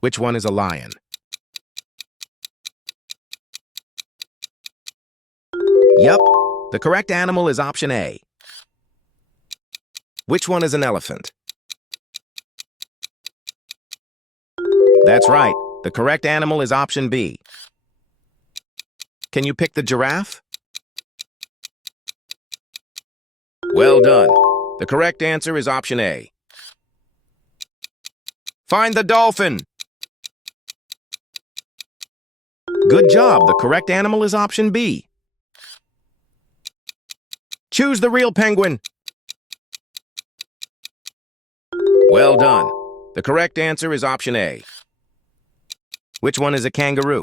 Which one is a lion? Yup, the correct animal is option A. Which one is an elephant? That's right. The correct animal is option B. Can you pick the giraffe? Well done. The correct answer is option A. Find the dolphin. Good job. The correct animal is option B. Choose the real penguin. Well done. The correct answer is option A. Which one is a kangaroo?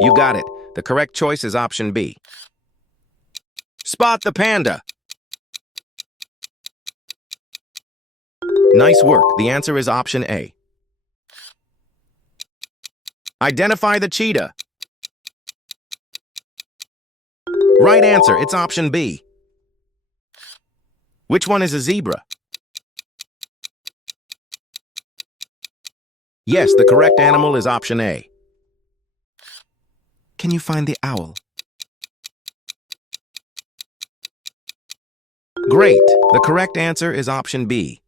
You got it. The correct choice is option B. Spot the panda. Nice work. The answer is option A. Identify the cheetah. Right answer. It's option B. Which one is a zebra? Yes, the correct animal is option A. Can you find the owl? Great. The correct answer is option B.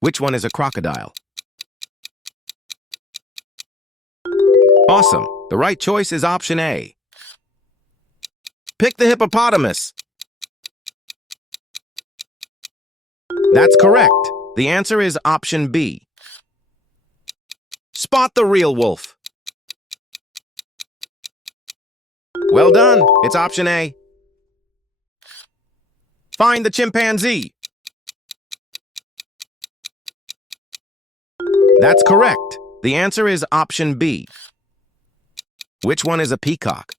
Which one is a crocodile? Awesome. The right choice is option A. Pick the hippopotamus. That's correct. The answer is option B. Spot the real wolf. Well done. It's option A. Find the chimpanzee. That's correct. The answer is option B. Which one is a peacock?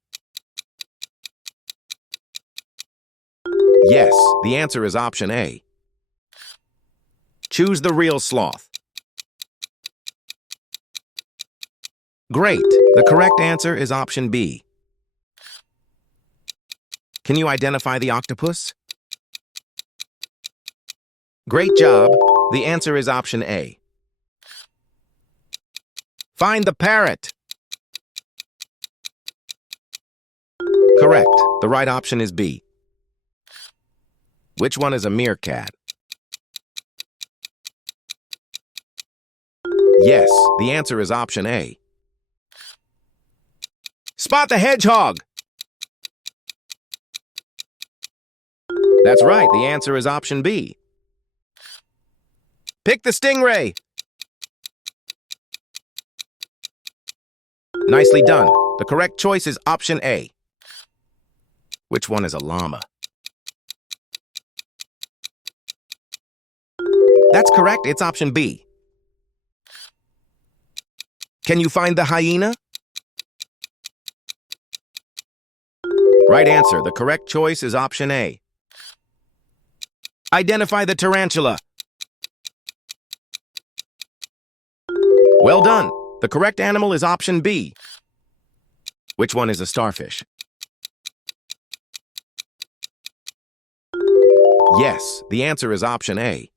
Yes, the answer is option A. Choose the real sloth. Great. The correct answer is option B. Can you identify the octopus? Great job. The answer is option A. Find the parrot. Correct. The right option is B. Which one is a meerkat? Yes, the answer is option A. Spot the hedgehog. That's right, the answer is option B. Pick the stingray. Nicely done. The correct choice is option A. Which one is a llama? That's correct, it's option B. Can you find the hyena? Right answer. The correct choice is option A. Identify the tarantula. Well done. The correct animal is option B. Which one is a starfish? Yes, the answer is option A.